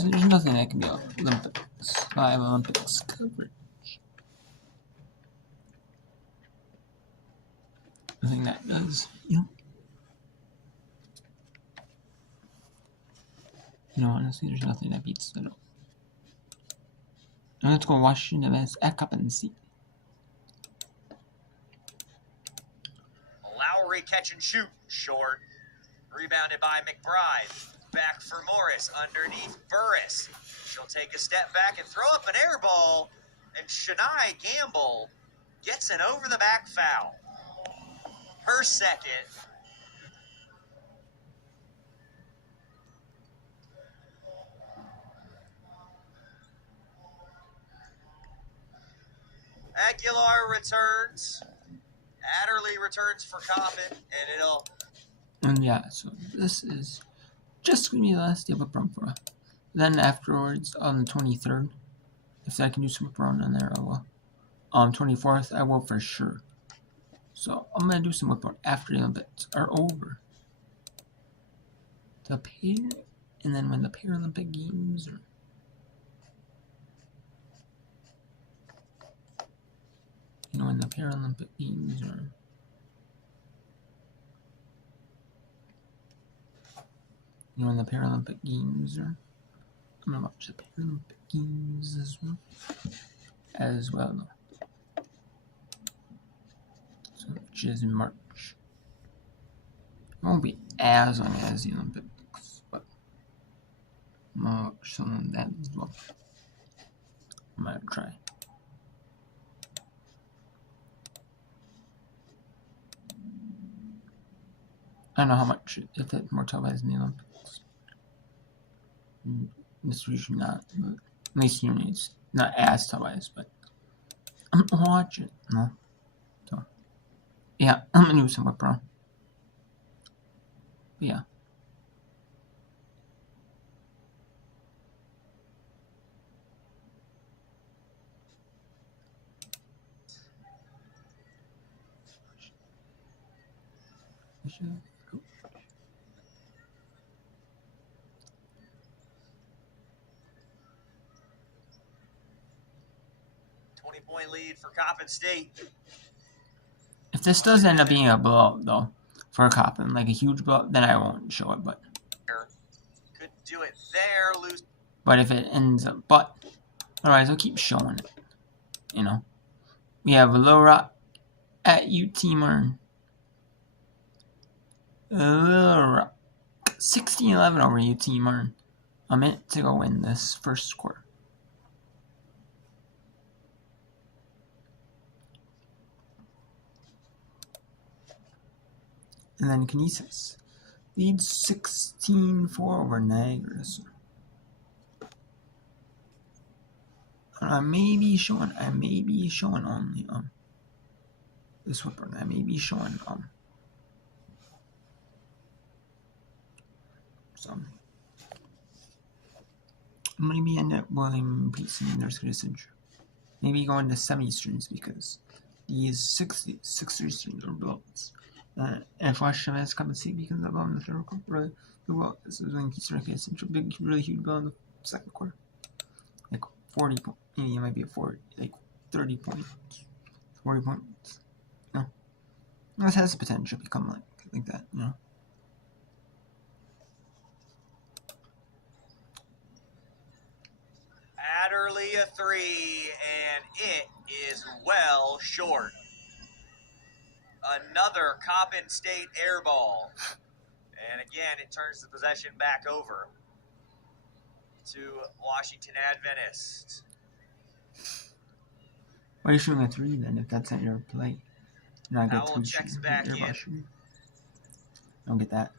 There's nothing that can be Olympics, live Olympics coverage. Nothing that does, honestly, there's nothing that beats it. Now let's go Washington as a cup and see. Lowry catch and shoot, short. Rebounded by McBride. Back for Morris, underneath Burris. She'll take a step back and throw up an air ball. And Shania Gamble gets an over-the-back foul. Her second. Aguilar returns. Adderley returns for Coppin, and it'll... And yeah, so this is just going to be the last day of a prom for her. Then afterwards, on the 23rd, if I can do some whip-around on there, I will. On 24th, I will for sure. So I'm going to do some whip-around after the Olympics are over. And then when the Paralympic Games are... when the Paralympic Games are... when the Paralympic Games are... I'm going to watch the Paralympic Games as well. So, which is in March. It won't be as long as the Olympics, but I'll watch some of that as well. I might try. I don't know how much if it's more televised in the Olympics. It's usually not, but at least it's not as televised, but I'm gonna watch it. No. So yeah, I'm gonna do some whip around. Yeah. Point lead for Coppin State. If this does end up being a blowout, though, for Coppin, like a huge blowout, then I won't show it. But could do it there, lose. But if it ends up, otherwise I'll keep showing it. We have Little Rock at UT Martin. Little Rock 16-11 over UT Martin. A minute to go in this first quarter. And then Canisius leads 16-4 over Niagara. I may be showing only this whipper. I may be showing some. Maybe end up William Peterson and their usage. Maybe going to semi-streams because these 6 streams are blows. If Washington has come and see because of the third quarter, really well. This is when he's making a big, really huge blow in the second quarter. Like 40 points. Maybe it might be a 40, like 30 points, 40 points. This has the potential to become like that, Adderley a 3, and it is well short. Another Coppin State air ball. And again, it turns the possession back over to Washington Adventist. Why are you shooting a 3 then if that's not your play? Howell checks back in. Don't get that.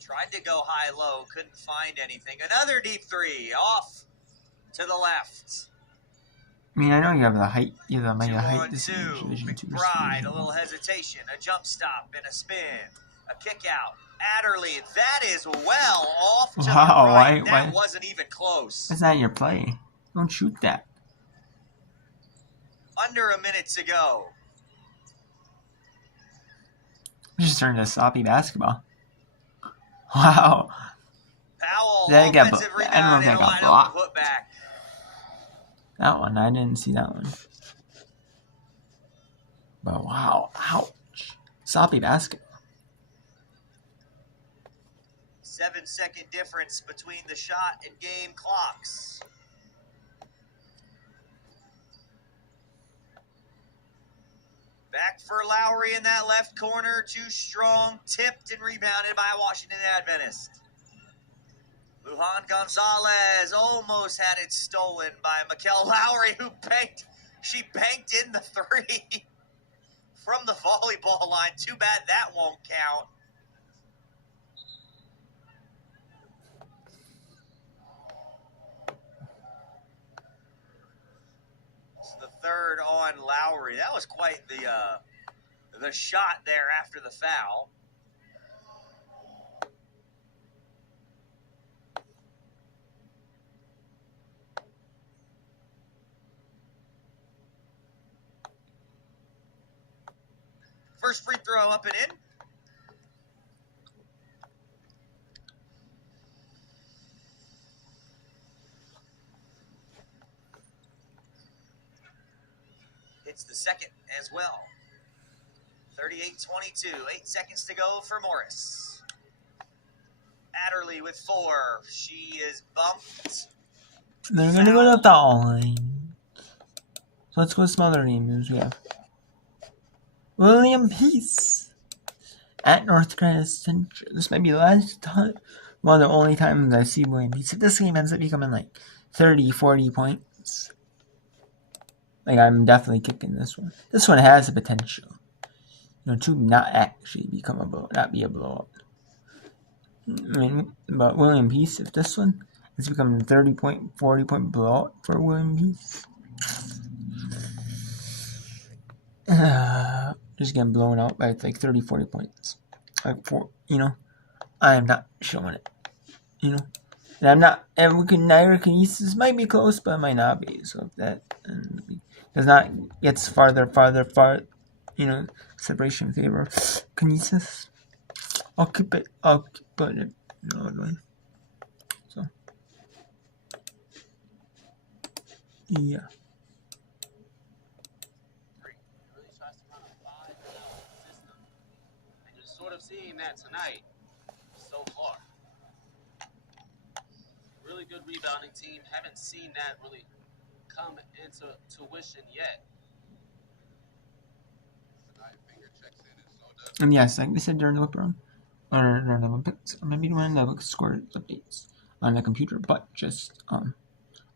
Tried to go high-low, couldn't find anything. Another deep 3 off to the left. I mean, I know you have the height. You have the height. 2-on-2. McBride, a little hesitation, a jump stop, and a spin, a kick out. Adderley, that is well off to the right. That wasn't even close. That's not your play. Don't shoot that. Under a minute to go. Just turned to sloppy basketball. Wow. Powell, That got offensive I don't know rebound if and that a got wide open blocked. putback. That one, I didn't see that one. But wow, ouch. Sloppy basketball. 7-second difference between the shot and game clocks. Back for Lowry in that left corner. Too strong. Tipped and rebounded by Washington Adventist. Lujan Gonzalez almost had it stolen by Mikkel Lowry, who banked. She banked in the three from the volleyball line. Too bad that won't count. It's the third on Lowry. That was quite the shot there after the foul. First free throw up and in. It's the second as well. 38-22. 8 seconds to go for Morris. Adderley with 4. She is bumped. They're gonna go to foul line. So let's go with some other names. We have William Peace at North Carolina Central. This might be the last time, one of the only times I see William Peace. If this game ends up becoming like 30, 40 points, like I'm definitely kicking this one. This one has the potential, to not actually become a not be a blowout. I mean, but William Peace, if this one is becoming 30 point, 40 point blowout for William Peace, just getting blown out by like 30, 40 points. Like I am not showing it. And I'm not, and Naira Kinesis might be close, but it might not be. So if that does not gets farther, separation in favor of Kinesis, I'll keep it another. So yeah. Seeing that tonight so far. Really good rebounding team. Haven't seen that really come into tuition yet. And yes, like they said during the whip run, or during the Olympics, or maybe when the score updates on the computer, but just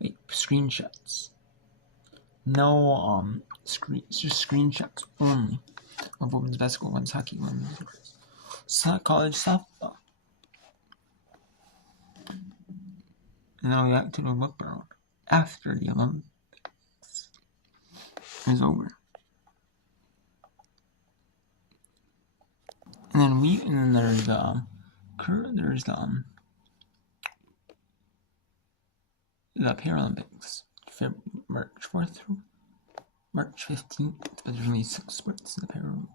like screenshots. No just screenshots only of women's basketball, women's hockey, women's college softball. And then we got to the whip round after the Olympics is over. And then there's the Paralympics, March 4th through March 15th, but there's only 6 sports in the Paralympics.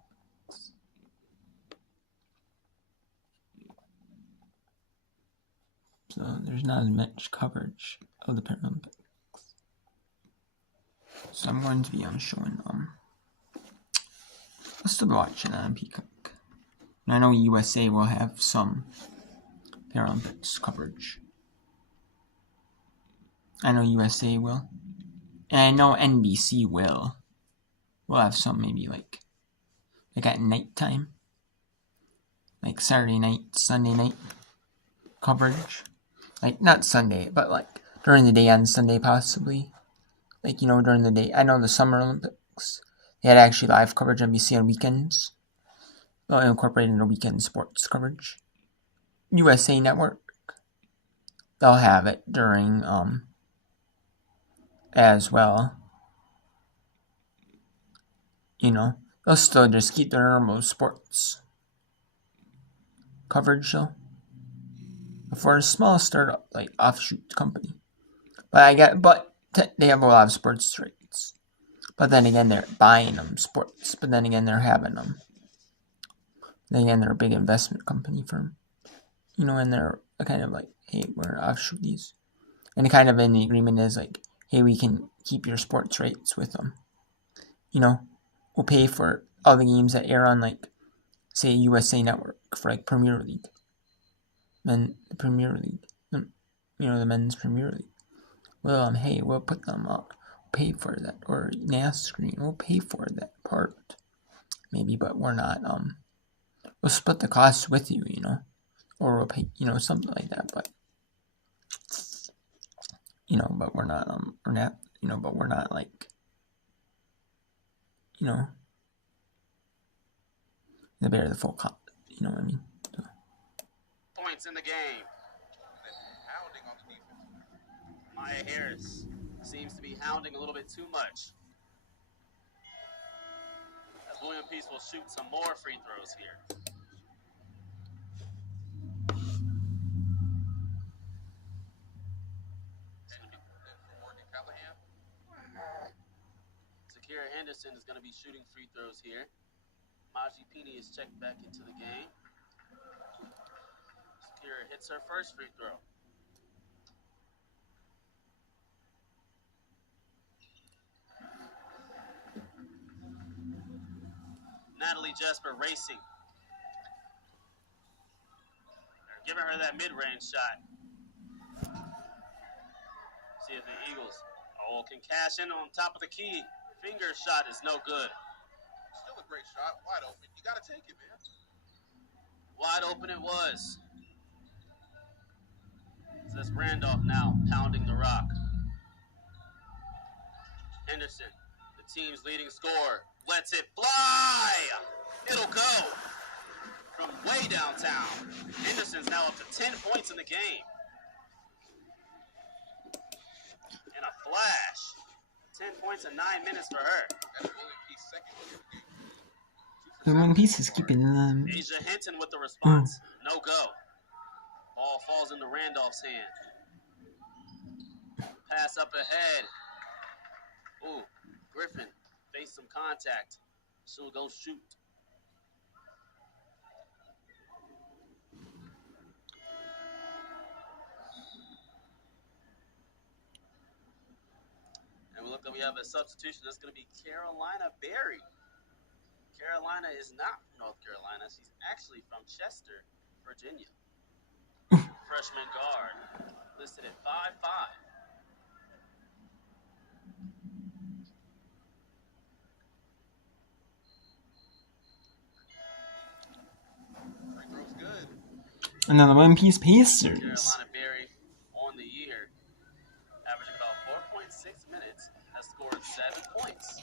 So there's not as much coverage of the Paralympics. So I'm going to be showing I'll still be watching on Peacock. And I know USA will have some Paralympics coverage. I know USA will. And I know NBC will. We'll have some maybe like at nighttime. Like Saturday night, Sunday night coverage. Like not Sunday, but like during the day on Sunday possibly. Like, during the day. I know the Summer Olympics, they had actually live coverage on NBC on weekends. They'll incorporate into weekend sports coverage. USA Network, they'll have it during as well. They'll still just keep their normal sports coverage though. For a small startup, like offshoot company. But they have a lot of sports rights. But then again, they're buying them sports. But then again, they're having them. Again, they're a big investment company firm, and they're kind of like, hey, we're offshoot these, and kind of in the agreement is like, hey, we can keep your sports rights with them. We'll pay for all the games that air on, like, say, USA Network for like Premier League, the Premier League, the men's Premier League. Well, hey, we'll put them up, pay for that, or NAS screen, we'll pay for that part, maybe, but we're not. We'll split the costs with you, or we'll pay, something like that, but but we're not, but we're not like, they bear the full cost, you know what I mean? So. Points in the game. Maya Harris seems to be hounding a little bit too much. As William Peace will shoot some more free throws here. Zakira Henderson is going to be shooting free throws here. Maji Pini is checked back into the game. Zakira hits her first free throw. Natalie Jesper racing. They're giving her that mid-range shot. See if the Eagles can cash in on top of the key. Finger shot is no good. Still a great shot, wide open. You got to take it, man. Wide open it was. So that's Randolph now pounding the rock. Henderson, the team's leading scorer, lets it fly. It'll go from way downtown. Henderson's now up to 10 points in the game. And a flash. 10 points in 9 minutes for her. That's William Peace's second win of the game. The William Peace is keeping them. Asia Hinton with the response. No go. Ball falls into Randolph's hand. Pass up ahead. Ooh, Griffin faced some contact. She'll go shoot. And we look like we have a substitution. That's going to be Carolina Berry. Carolina is not from North Carolina. She's actually from Chester, Virginia. Freshman guard, listed at 5'5". Free throw's good. And then the One Piece Pacers. Carolina Berry on the year, averaging about 4.6 minutes, has scored 7 points.